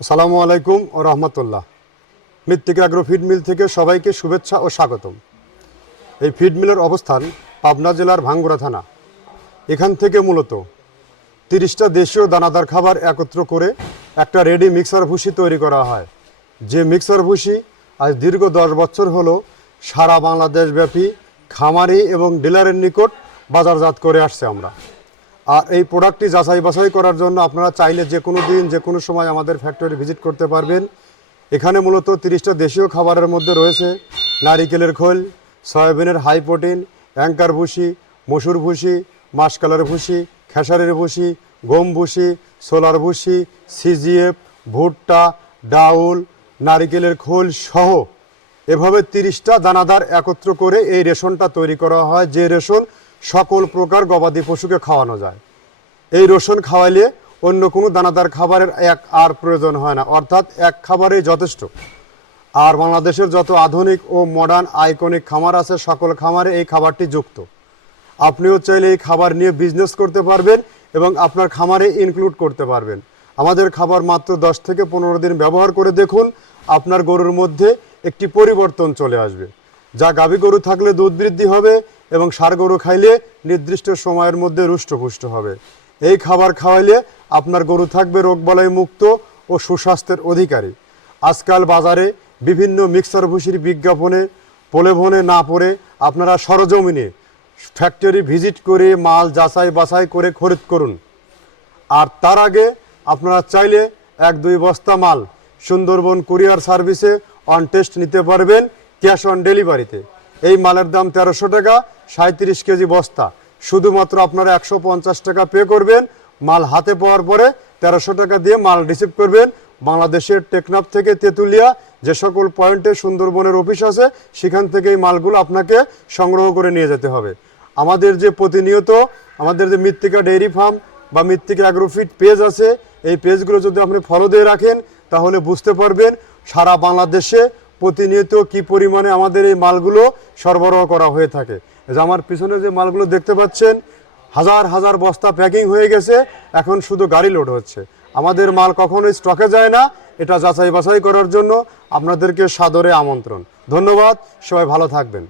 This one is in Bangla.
আসসালামু আলাইকুম ও রহমতুল্লাহ। মৃত্তিকা অ্যাগ্রো ফিড মিল থেকে সবাইকে শুভেচ্ছা ও স্বাগতম। এই ফিড মিলের অবস্থান পাবনা জেলার ভাঙ্গুড়া থানা। এখান থেকে মূলত 30টা দেশীয় দানাদার খাবার একত্র করে একটা রেডি মিক্সার ভুসি তৈরি করা হয়। যে মিক্সার ভুসি আজ দীর্ঘ 10 বছর হলো সারা বাংলাদেশব্যাপী খামারি এবং ডিলারের নিকট বাজারজাত করে আসছে আমরা। আর এই প্রোডাক্টটি যাচাই বাছাই করার জন্য আপনারা চাইলে যে কোনো দিন যে কোনো সময় আমাদের ফ্যাক্টরি ভিজিট করতে পারবেন। এখানে মূলত 30টা দেশীয় খাবারের মধ্যে রয়েছে নারিকেলের খোল, সয়াবিনের হাই প্রোটিন, অ্যাঙ্কার ভুসি, মসুর ভুসি, মাসকালার ভুসি, খেসারির ভুসি, গম ভুসি, সোলার ভুসি, সিজিএফ, ভুট্টা, ডাউল, নারিকেলের খোল সহ এভাবে 30টা দানাদার একত্র করে এই রেশনটা তৈরি করা হয়, যে রেশন সকল প্রকার গবাদি পশুকে খাওয়ানো যায়। এই রেশন খাওয়াইলে অন্য কোনো দানাদার খাবারের আর প্রয়োজন হয় না, অর্থাৎ এক খাবারেই যথেষ্ট। আর বাংলাদেশের যত আধুনিক ও মডার্ন আইকনিক খামার আছে সকল খামারে এই খাবারটি যুক্ত। আপনিও চাইলে এই খাবার নিয়ে বিজনেস করতে পারবেন এবং আপনার খামারে ইনক্লুড করতে পারবেন। আমাদের খাবার মাত্র 10 থেকে 15 দিন ব্যবহার করে দেখুন, আপনার গরুর মধ্যে একটি পরিবর্তন চলে আসবে। যা গাভী গরু থাকলে দুধ বৃদ্ধি হবে এবং ষাঁড় গরু খাইলে নির্দিষ্ট সময়ের মধ্যে রুষ্টপুষ্ট হবে। এই খাবার খাওয়াইলে আপনার গরু থাকবে রোগবালাই মুক্ত ও সুস্বাস্থ্যের অধিকারী। আজকাল বাজারে বিভিন্ন মিক্সার ভুসির বিজ্ঞাপনে প্রলোভনে না পড়ে আপনারা সরজমিনে ফ্যাক্টরি ভিজিট করে মাল যাচাই বাছাই করে খরিদ করুন। আর তার আগে আপনারা চাইলে 1-2 বস্তা মাল সুন্দরবন কুরিয়ার সার্ভিসে অন টেস্ট নিতে পারবেন ক্যাশ অন ডেলিভারিতে। এই মালের দাম 1300 টাকা, 37 কেজি বস্তা। শুধুমাত্র আপনারা 150 টাকা পে করবেন, মাল হাতে পাওয়ার পরে 1300 টাকা দিয়ে মাল রিসিভ করবেন। বাংলাদেশের টেকনাফ থেকে তেঁতুলিয়া যে সকল পয়েন্টে সুন্দরবনের অফিস আছে সেখান থেকে এই মালগুলো আপনাকে সংগ্রহ করে নিয়ে যেতে হবে। আমাদের যে প্রতিনিয়ত আমাদের যে মৃত্তিকা ডেইরি ফার্ম বা মৃত্তিকা অ্যাগ্রোফিট পেজ আছে, এই পেজগুলো যদি আপনি ফলো দিয়ে রাখেন তাহলে বুঝতে পারবেন সারা বাংলাদেশে প্রতিনিয়ত কি পরিমাণে আমাদের এই মালগুলো সরবরাহ করা হয়ে থাকে। যে আমার পিছনে যে মালগুলো দেখতে পাচ্ছেন, হাজার হাজার বস্তা প্যাকিং হয়ে গেছে, এখন শুধু গাড়ি লোড হচ্ছে। আমাদের মাল কখনোই স্টকে যায় না। এটা যাচাই বাছাই করার জন্য আপনাদেরকে সাদরে আমন্ত্রণ। ধন্যবাদ, সবাই ভালো থাকবেন।